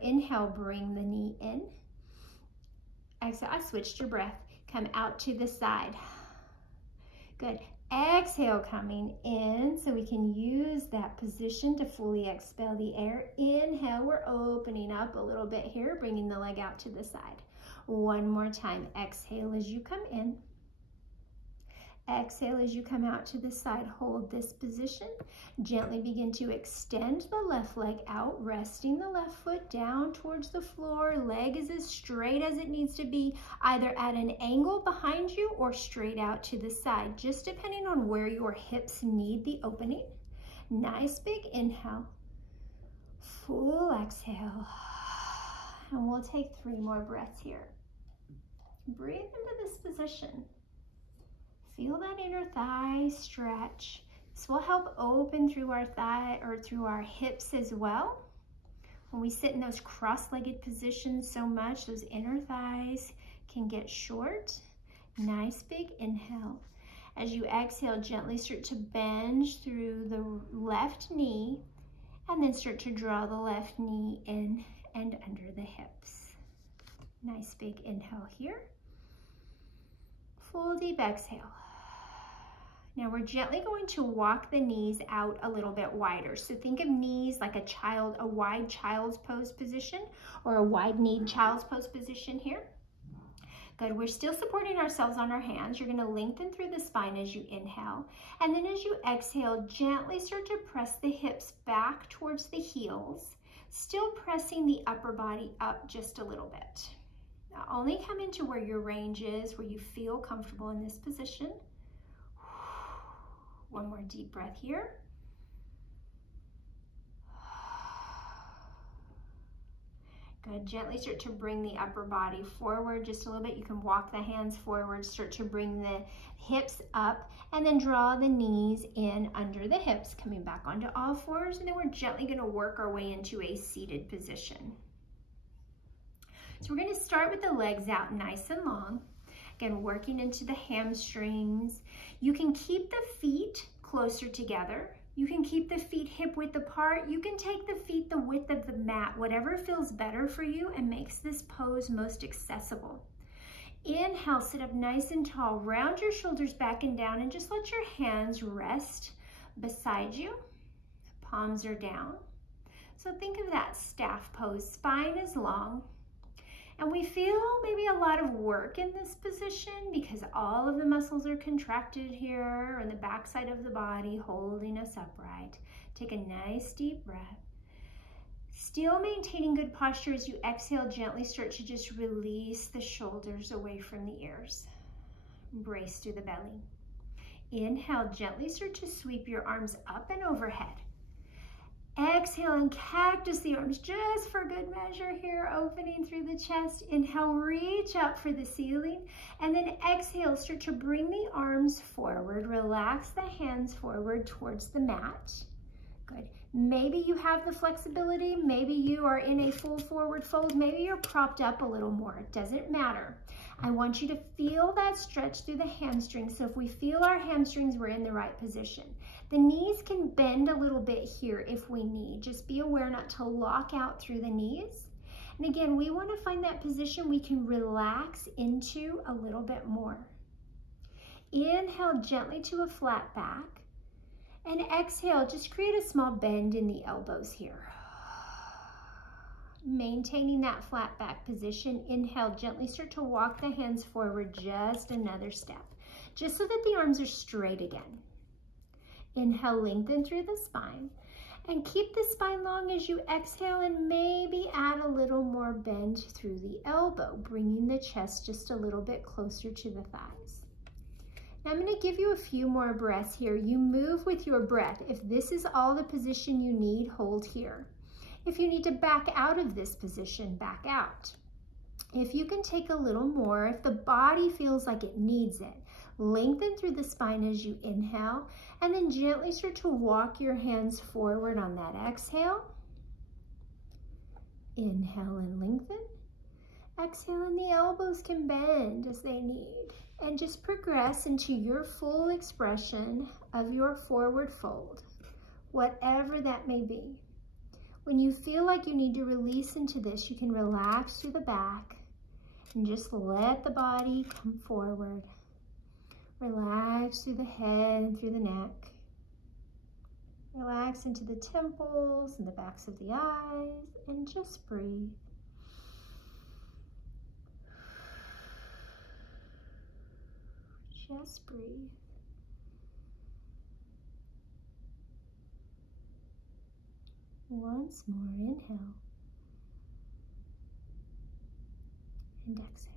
inhale, bring the knee in. Exhale, I switched your breath. Come out to the side. Good. Exhale, coming in so we can use that position to fully expel the air. Inhale, we're opening up a little bit here, bringing the leg out to the side. One more time. Exhale as you come in. Exhale as you come out to the side. Hold this position. Gently begin to extend the left leg out, resting the left foot down towards the floor. Leg is as straight as it needs to be, either at an angle behind you or straight out to the side, just depending on where your hips need the opening. Nice big inhale. Full exhale. And we'll take 3 more breaths here. Breathe into this position. Feel that inner thigh stretch. This will help open through our thigh or through our hips as well. When we sit in those cross-legged positions so much, those inner thighs can get short. Nice big inhale. As you exhale, gently start to bend through the left knee and then start to draw the left knee in and under the hips. Nice big inhale here. Full deep exhale. Now we're gently going to walk the knees out a little bit wider. So think of knees like a wide child's pose position or a wide-kneed child's pose position here. Good. We're still supporting ourselves on our hands. You're going to lengthen through the spine as you inhale. And then as you exhale, gently start to press the hips back towards the heels, still pressing the upper body up just a little bit. Now only come into where your range is, where you feel comfortable in this position. One more deep breath here. Good. Gently start to bring the upper body forward just a little bit. You can walk the hands forward, start to bring the hips up, and then draw the knees in under the hips, coming back onto all fours, and then we're gently going to work our way into a seated position. So we're going to start with the legs out nice and long. Again, working into the hamstrings. You can keep the feet closer together. You can keep the feet hip width apart. You can take the feet the width of the mat, whatever feels better for you and makes this pose most accessible. Inhale, sit up nice and tall. Round your shoulders back and down and just let your hands rest beside you. Palms are down. So think of that staff pose. Spine is long. And we feel maybe a lot of work in this position because all of the muscles are contracted here on the back side of the body, holding us upright. Take a nice deep breath. Still maintaining good posture as you exhale, gently start to just release the shoulders away from the ears. Brace through the belly. Inhale, gently start to sweep your arms up and overhead. Exhale and cactus the arms just for good measure here, opening through the chest. Inhale, reach up for the ceiling. And then exhale, start to bring the arms forward. Relax the hands forward towards the mat. Good. Maybe you have the flexibility. Maybe you are in a full forward fold. Maybe you're propped up a little more. It doesn't matter. I want you to feel that stretch through the hamstrings. So if we feel our hamstrings, we're in the right position. The knees can bend a little bit here if we need. Just be aware not to lock out through the knees. And again, we want to find that position we can relax into a little bit more. Inhale gently to a flat back. And exhale, just create a small bend in the elbows here. Maintaining that flat back position. Inhale, gently start to walk the hands forward just another step, just so that the arms are straight again. Inhale, lengthen through the spine, and keep the spine long as you exhale, and maybe add a little more bend through the elbow, bringing the chest just a little bit closer to the thighs. Now I'm going to give you a few more breaths here. You move with your breath. If this is all the position you need, hold here. If you need to back out of this position, back out. If you can take a little more, if the body feels like it needs it, lengthen through the spine as you inhale, and then gently start to walk your hands forward on that exhale. Inhale and lengthen. Exhale, and the elbows can bend as they need. And just progress into your full expression of your forward fold, whatever that may be. When you feel like you need to release into this, you can relax through the back and just let the body come forward. Relax through the head and through the neck. Relax into the temples and the backs of the eyes, and just breathe. Just breathe. Once more, inhale and exhale.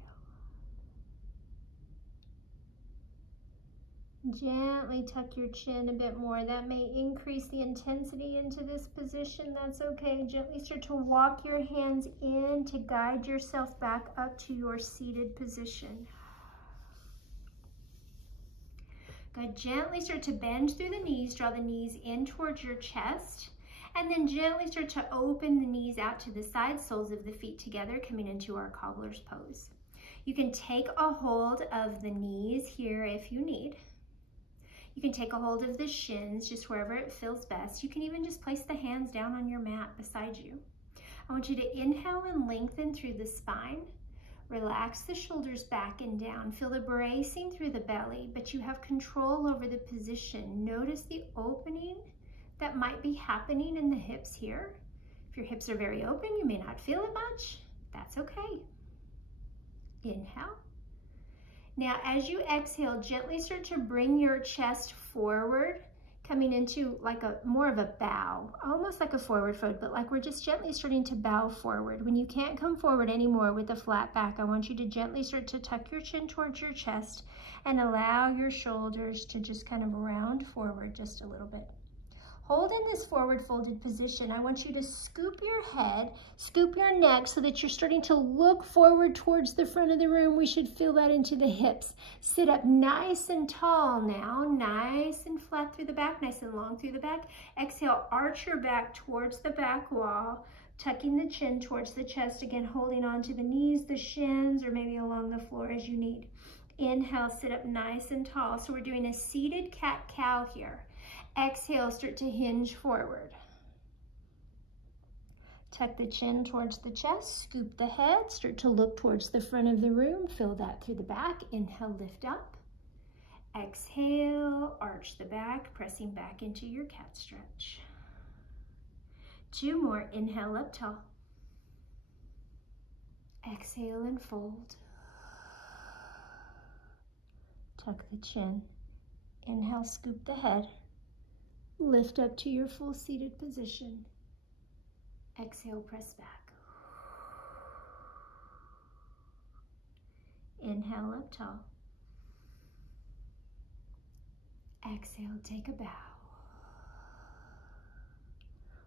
Gently tuck your chin a bit more. That may increase the intensity into this position. That's okay. Gently start to walk your hands in to guide yourself back up to your seated position. Good. Gently start to bend through the knees. Draw the knees in towards your chest. And then gently start to open the knees out to the side, soles of the feet together, coming into our cobbler's pose. You can take a hold of the knees here if you need. You can take a hold of the shins, just wherever it feels best. You can even just place the hands down on your mat beside you. I want you to inhale and lengthen through the spine. Relax the shoulders back and down. Feel the bracing through the belly, but you have control over the position. Notice the opening that might be happening in the hips here. If your hips are very open, you may not feel it much. That's okay. Inhale. Now, as you exhale, gently start to bring your chest forward, coming into like more of a bow, almost like a forward fold, but like we're just gently starting to bow forward. When you can't come forward anymore with a flat back, I want you to gently start to tuck your chin towards your chest and allow your shoulders to just kind of round forward just a little bit. Hold in this forward folded position. I want you to scoop your head, scoop your neck so that you're starting to look forward towards the front of the room. We should feel that into the hips. Sit up nice and tall now, nice and flat through the back, nice and long through the back. Exhale, arch your back towards the back wall, tucking the chin towards the chest, again, holding on to the knees, the shins, or maybe along the floor as you need. Inhale, sit up nice and tall. So we're doing a seated cat-cow here. Exhale, start to hinge forward. Tuck the chin towards the chest, scoop the head, start to look towards the front of the room, fill that through the back. Inhale, lift up. Exhale, arch the back, pressing back into your cat stretch. 2 more, inhale up tall. Exhale and fold. Tuck the chin. Inhale, scoop the head. Lift up to your full seated position. Exhale, press back. Inhale up tall. Exhale, take a bow.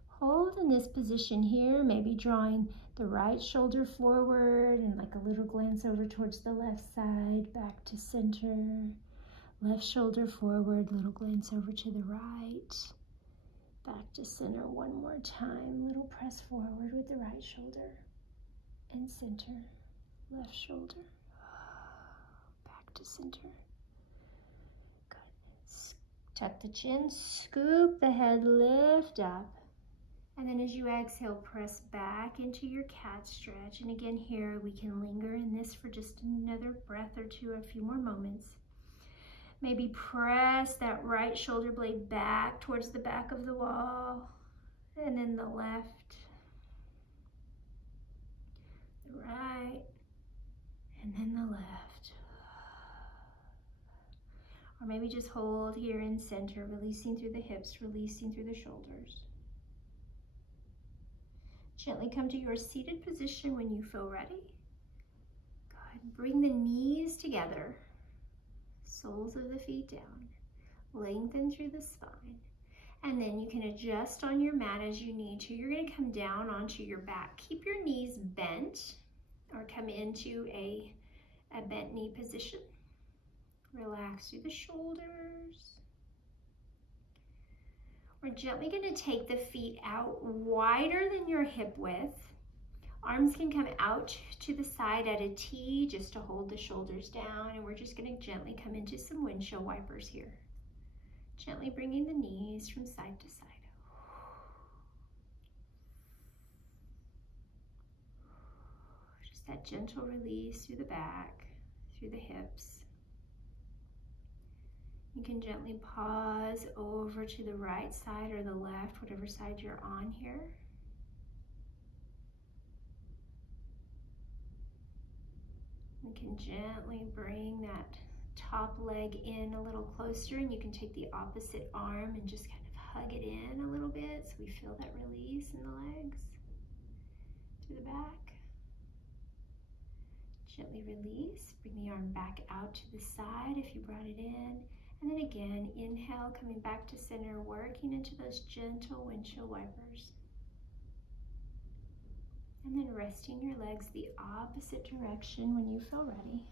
Hold in this position here, maybe drawing the right shoulder forward and like a little glance over towards the left side, back to center. Left shoulder forward, little glance over to the right. Back to center one more time. Little press forward with the right shoulder. And center. Left shoulder. Back to center. Good. Tuck the chin, scoop the head, lift up. And then as you exhale, press back into your cat stretch. And again here, we can linger in this for just another breath or two, a few more moments. Maybe press that right shoulder blade back towards the back of the wall, and then the left, the right, and then the left. Or maybe just hold here in center, releasing through the hips, releasing through the shoulders. Gently come to your seated position when you feel ready. Good. Bring the knees together. Soles of the feet down, lengthen through the spine, and then you can adjust on your mat as you need to. You're going to come down onto your back. Keep your knees bent or come into a bent knee position. Relax through the shoulders. We're gently going to take the feet out wider than your hip width. Arms can come out to the side at a T just to hold the shoulders down, and we're just going to gently come into some windshield wipers here. Gently bringing the knees from side to side. Just that gentle release through the back, through the hips. You can gently pause over to the right side or the left, whatever side you're on here. You can gently bring that top leg in a little closer, and you can take the opposite arm and just kind of hug it in a little bit so we feel that release in the legs. Through the back. Gently release, bring the arm back out to the side if you brought it in. And then again, inhale, coming back to center, working into those gentle windshield wipers. And then resting your legs the opposite direction when you feel ready.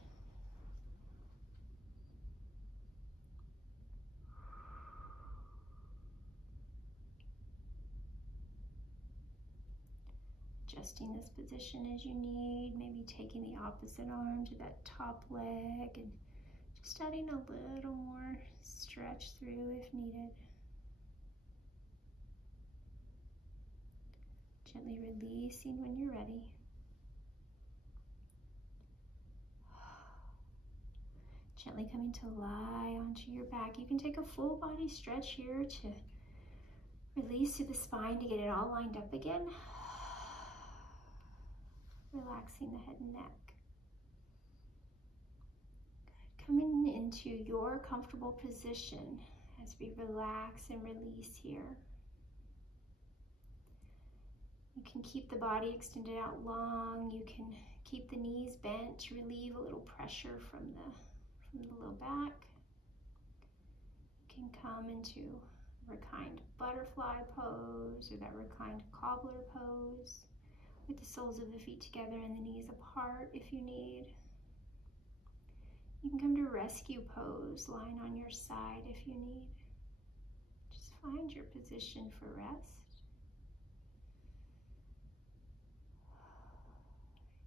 Adjusting this position as you need, maybe taking the opposite arm to that top leg and just adding a little more stretch through if needed. Gently releasing when you're ready. Gently coming to lie onto your back. You can take a full body stretch here to release through the spine to get it all lined up again. Relaxing the head and neck. Good. Coming into your comfortable position as we relax and release here. You can keep the body extended out long. You can keep the knees bent to relieve a little pressure from the low back. You can come into reclined butterfly pose or that reclined cobbler pose with the soles of the feet together and the knees apart if you need. You can come to rescue pose, lying on your side if you need. Just find your position for rest.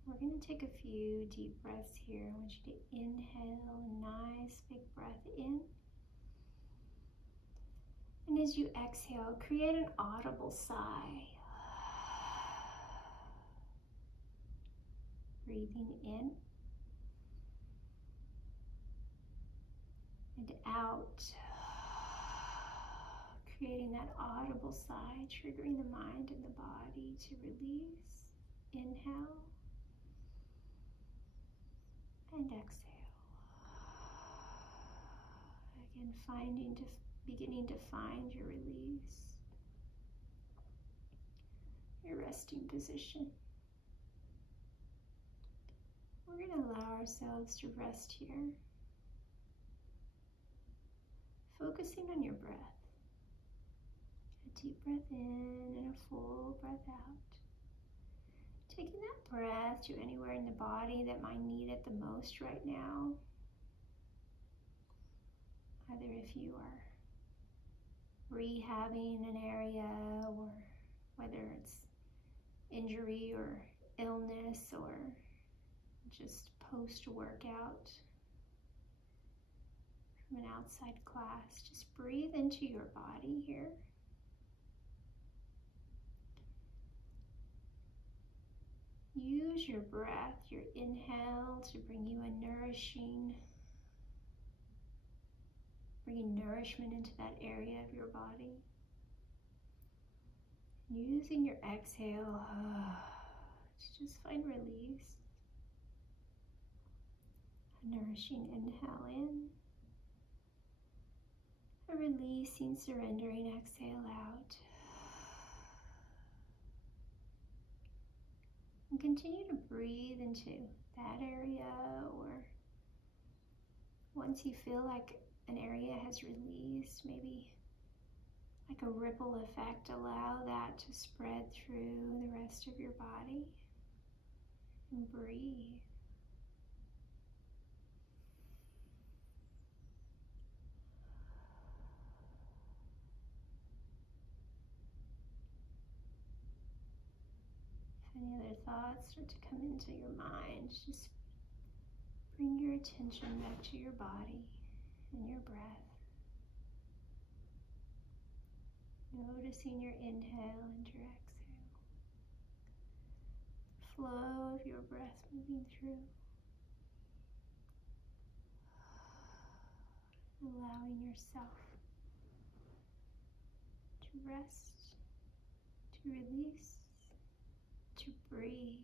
We're going to take a few deep breaths here. I want you to inhale a nice big breath in. And as you exhale, create an audible sigh. Breathing in and out. Creating that audible sigh, triggering the mind and the body to release. Inhale and exhale. Again, beginning to find your release, your resting position. We're going to allow ourselves to rest here, focusing on your breath. A deep breath in and a full breath out. Taking that breath to anywhere in the body that might need it the most right now. Either if you are rehabbing an area, or whether it's injury or illness, or just post-workout from an outside class. Just breathe into your body here. Use your breath, your inhale, to bring you bringing nourishment into that area of your body. Using your exhale to just find release. A nourishing inhale in. A releasing, surrendering exhale out. And continue to breathe into that area, or once you feel like an area has released, maybe like a ripple effect, allow that to spread through the rest of your body. And breathe. If any other thoughts start to come into your mind, just bring your attention back to your body and your breath. Noticing your inhale and your exhale. The flow of your breath moving through. Allowing yourself to rest, to release, to breathe.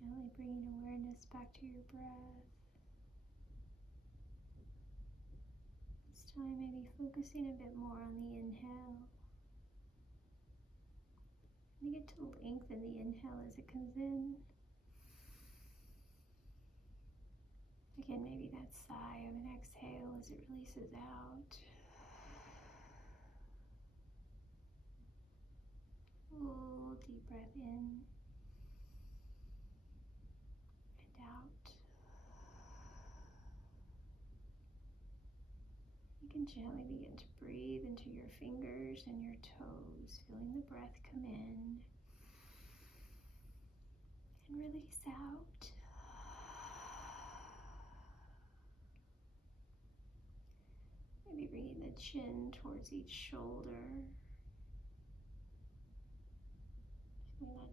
Gently bringing awareness back to your breath. This time maybe focusing a bit more on the inhale. You get to lengthen the inhale as it comes in. Again, maybe that sigh of an exhale as it releases out. Full deep breath in and out. You can gently begin to breathe into your fingers and your toes, feeling the breath come in and release out. Maybe bringing the chin towards each shoulder.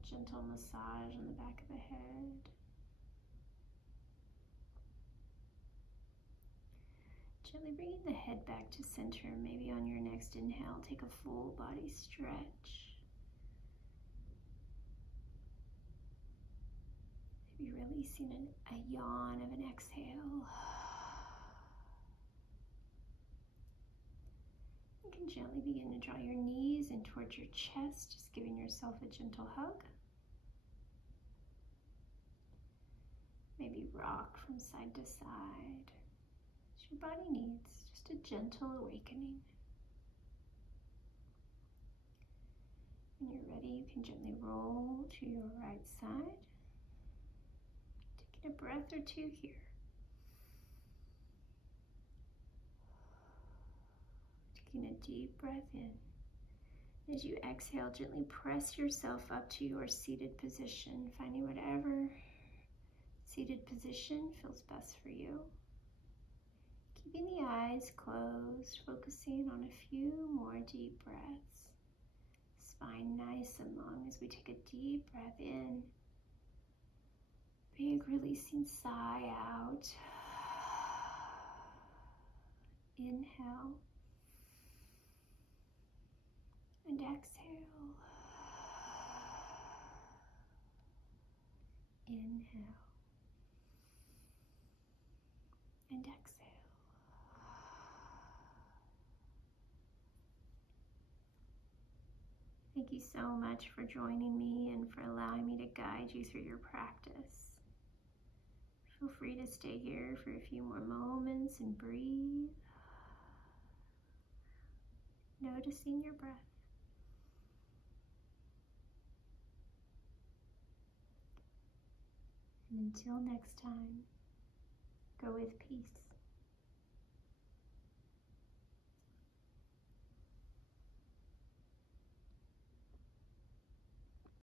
gentle massage on the back of the head. Gently bringing the head back to center. Maybe on your next inhale, take a full body stretch. Maybe releasing a yawn of an exhale. You can gently begin to draw your knees in towards your chest, just giving yourself a gentle hug. Maybe rock from side to side. As your body needs, just a gentle awakening. When you're ready, you can gently roll to your right side. Taking a breath or two here. Taking a deep breath in. As you exhale, gently press yourself up to your seated position, finding whatever seated position feels best for you. Keeping the eyes closed, focusing on a few more deep breaths. Spine nice and long as we take a deep breath in. Big releasing sigh out. Inhale. And exhale. Inhale. And exhale. Thank you so much for joining me and for allowing me to guide you through your practice. Feel free to stay here for a few more moments and breathe. Noticing your breath. And until next time, go with peace.